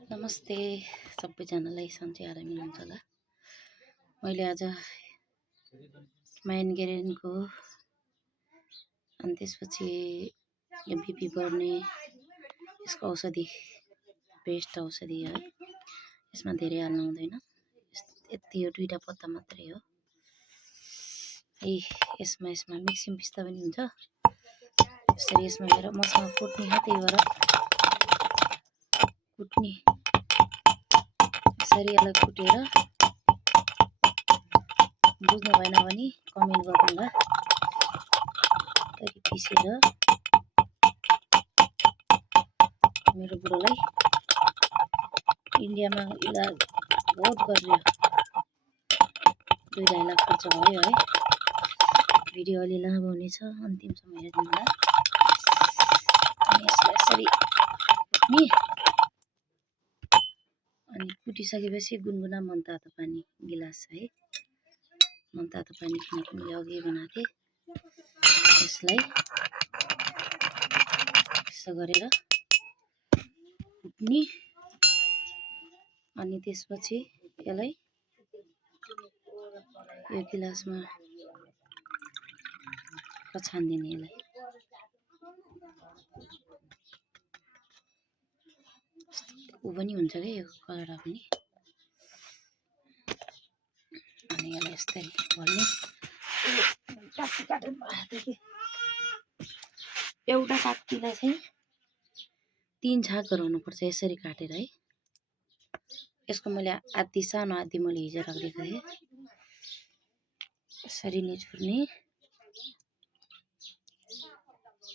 नमस्ते सबैजनालाई सन्चै आरामी हुनुहुन्छ होला। मैले आज माइग्रेनको अनि त्यसपछि यो बिपी बढ्ने यसको औषधि बेस्ट औषधि हो। यसमा धेरै हाल्नु हुँदैन, यति यो दुईटा पत्ता मात्रै हो है। यसमा मिक्सिङ पिस्ता पनि हुन्छ। यसरी यसमा मेरो मसँग कुट्ने हो, त्यही भएर कुट्ने यसरी यसलाई कुटेर बुझ्नु भएन भने कमेन्ट गर्नु होला। त्यसरी पिसेर मेरो बुढोलाई इन्डियामा इलाज बहुत गरियो, 2-2.5 लाख खर्च भयो है। भिडियो अलि लामो हुनेछ, अन्तिमसम्म हेर्नु होला। अनि यसलाई यसरी कुट्ने, अनि कुटिसकेपछि गुनगुना मनतातो पानी गिलास है, मनतातो पानी किनकि मैले अघि बनाएको थिएँ। यसलाई यसो गरेर कुट्ने, अनि त्यसपछि यसलाई यो गिलासमा छानिदिने। यसलाई ऊ पनि हुन्छ क्या यो कलरा पनि। अनि यसलाई यस्तै भल्ने, काटी काटेर एउटा काटीलाई चाहिँ 3 छाक गराउनुपर्छ यसरी काटेर है। यसको मैले आधी सानो आधी मैले हिजो राखिदिएको थिएँ। यसरी निचोर्ने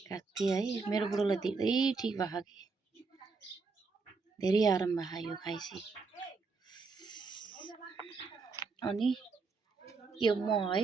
काट्थे है। मेरो बुढोलाई धेरै ठिक भएको कि धेरै आराम भएको यो खाएपछि। अनि यो मह है,